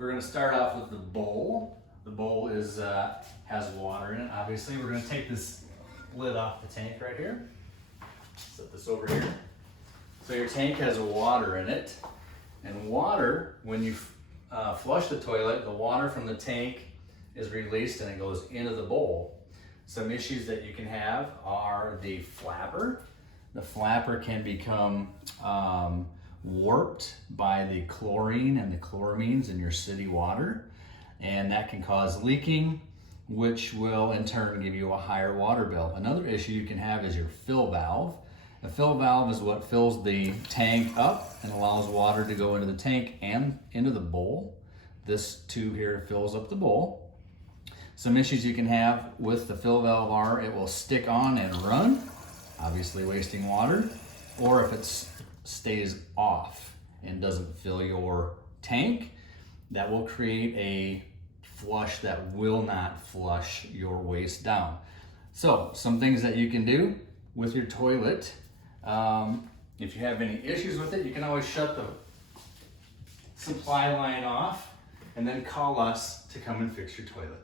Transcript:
We're going to start off with the bowl. The bowl has water in it. Obviously, we're going to take this lid off the tank right here. Set this over here. So your tank has water in it, and water, when you flush the toilet, the water from the tank is released and it goes into the bowl. Some issues that you can have are the flapper. The flapper can become warped by the chlorine and the chloramines in your city water, and that can cause leaking, which will in turn give you a higher water bill. Another issue you can have is your fill valve. The fill valve is what fills the tank up and allows water to go into the tank and into the bowl. This tube here fills up the bowl. Some issues you can have with the fill valve are it will stick on and run, obviously wasting water, or if it stays off and doesn't fill your tank, that will create a flush that will not flush your waste down. So some things that you can do with your toilet, if you have any issues with it, you can always shut the supply line off and then call us to come and fix your toilet.